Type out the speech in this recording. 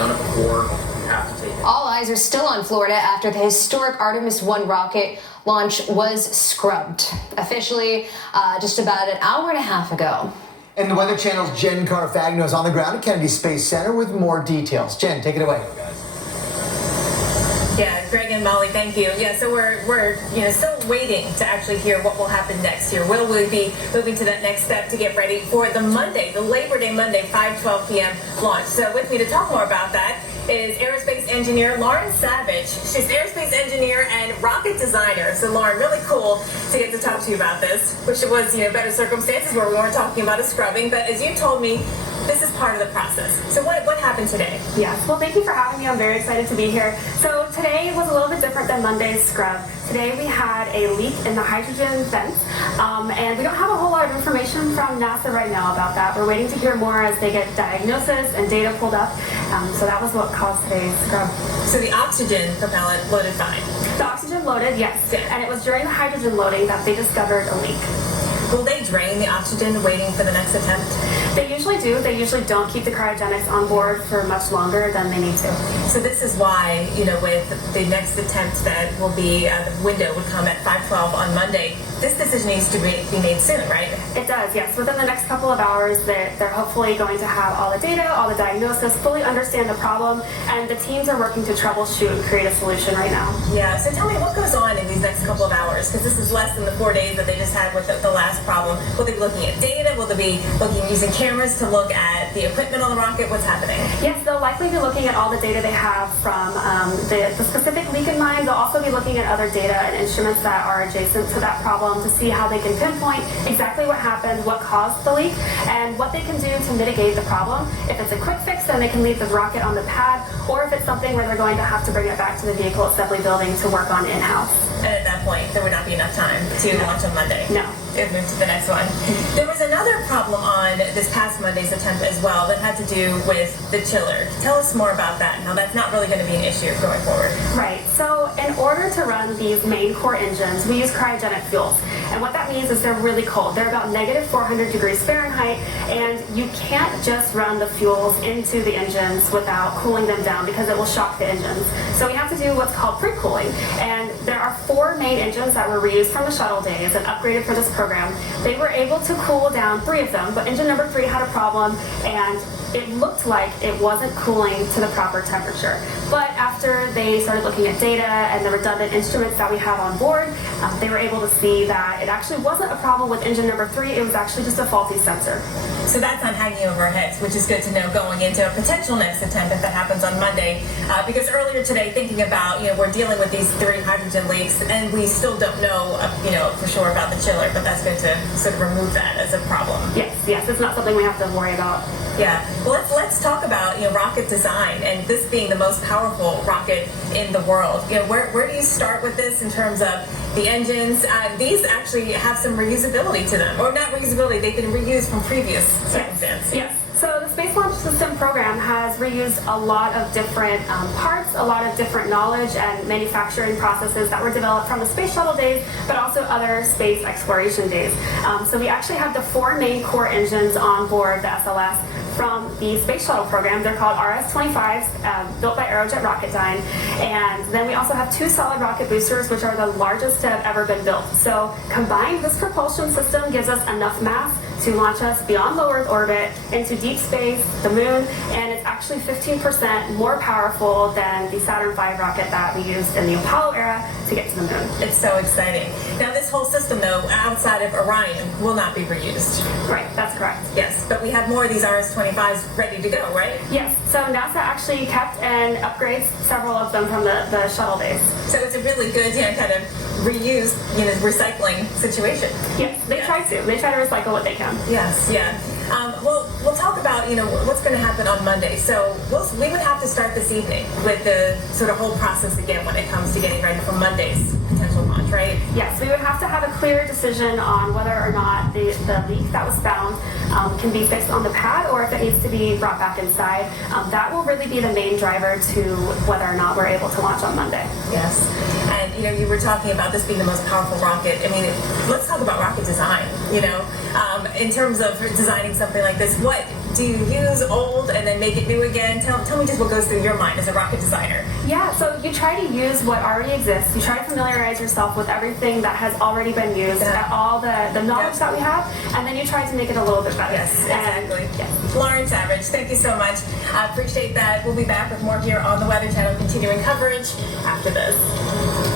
done it before. You have to take it. All eyes are still on Florida after the historic Artemis 1 rocket launch was scrubbed. Officially, just about an hour and a half ago. And the Weather Channel's Jen Carfagno is on the ground at Kennedy Space Center with more details. Jen, take it away. Yeah, Greg and Molly, thank you. Yeah, so we're still waiting to actually hear what will happen next year. Will we be moving to that next step to get ready for the Monday, the Labor Day Monday, 5:12 p.m. launch? So with me to talk more about that is aerospace engineer Lauren Savage. She's aerospace engineer and rocket designer. So Lauren, really cool to get to talk to you about this. Wish it was better circumstances where we weren't talking about a scrubbing, but as you told me, this is part of the process. So what happened today? Yes, well, thank you for having me. I'm very excited to be here. So today was a little bit different than Monday's scrub. Today we had a leak in the hydrogen vents, and we don't have a whole lot of information from NASA right now about that. We're waiting to hear more as they get diagnosis and data pulled up. So that was what caused today's scrub. So the oxygen propellant loaded fine? The oxygen loaded, yes. And it was during the hydrogen loading that they discovered a leak. Will they drain the oxygen waiting for the next attempt? They usually do. They usually don't keep the cryogenics on board for much longer than they need to. So this is why, with the next attempt that will be, the window would come at 5:12 on Monday, this decision needs to be made soon, right? It does, yes. Within the next couple of hours, they're hopefully going to have all the data, all the diagnosis, fully understand the problem, and the teams are working to troubleshoot and create a solution right now. Yeah, so tell me what goes on in these next couple of hours, because this is less than the 4 days that they just had with the last problem. Will they be looking at data? Will they be using cameras to look at the equipment on the rocket? What's happening? Yes, they'll likely be looking at all the data they have from the specific leak in mind. They'll also be looking at other data and instruments that are adjacent to that problem to see how they can pinpoint exactly what happened, what caused the leak, and what they can do to mitigate the problem. If it's a quick fix, then they can leave the rocket on the pad, or if it's something where they're going to have to bring it back to the vehicle assembly building to work on in-house. And at that point, there would not be enough time to launch on Monday. No. It moved to the next one. There was another problem on this past Monday's attempt as well that had to do with the chiller. Tell us more about that. Now, that's not really going to be an issue going forward. Right. So in order to run these main core engines, we use cryogenic fuels. And what that means is they're really cold. They're about negative 400 degrees Fahrenheit, and you can't just run the fuels into the engines without cooling them down because it will shock the engines. So we have to do what's called pre-cooling. And there are 4 main engines that were reused from the shuttle days and upgraded for this program. They were able to cool down 3 of them, but engine number 3 had a problem, and it looked like it wasn't cooling to the proper temperature. But after they started looking at data and the redundant instruments that we have on board, they were able to see that it actually wasn't a problem with engine number 3, it was actually just a faulty sensor. So that's not hanging over our heads, which is good to know going into a potential next attempt if that happens on Monday. Because earlier today, thinking about, we're dealing with these 3 hydrogen leaks, and we still don't know, for sure about the chiller, but that's good to sort of remove that as a problem. Yes, it's not something we have to worry about. Yeah, well, let's talk about rocket design, and this being the most powerful rocket in the world. Where do you start with this in terms of the engines? These actually have some reusability to them, or not reusability. They've been reused from previous circumstances. Yes. So the Space Launch System program has reused a lot of different parts, a lot of different knowledge and manufacturing processes that were developed from the space shuttle days, but also other space exploration days. So we actually have the 4 main core engines on board the SLS from the space shuttle program. They're called RS-25s, built by Aerojet Rocketdyne. And then we also have 2 solid rocket boosters, which are the largest to have ever been built. So combined, this propulsion system gives us enough mass to launch us beyond low Earth orbit into deep space, the moon, and it's actually 15% more powerful than the Saturn V rocket that we used in the Apollo era to get to the moon. It's so exciting. Now, this whole system, though, outside of Orion, will not be reused. Right, that's correct. Yes, but we have more of these RS-25s ready to go, right? Yes, so NASA actually kept and upgrades several of them from the shuttle days. So it's a really good, kind of reused, recycling situation. Yes, they try to. They try to recycle what they can. Yes, yeah. Well, we'll talk about, what's going to happen on Monday. So we would have to start this evening with the sort of whole process again when it comes to getting ready for Monday's potential launch, right? Yes, we would have to have a clear decision on whether or not the leak that was found can be fixed on the pad or if it needs to be brought back inside. That will really be the main driver to whether or not we're able to launch on Monday. Yes, and you were talking about this being the most powerful rocket. I mean, let's talk about rocket design. In terms of designing something like this, what do you use old and then make it new again? Tell me just what goes through your mind as a rocket designer. Yeah, so you try to use what already exists. You try to familiarize yourself with everything that has already been used, all the knowledge that we have, and then you try to make it a little bit better. Yes, exactly. Lauren Savage, thank you so much. I appreciate that. We'll be back with more here on the Weather Channel, continuing coverage after this.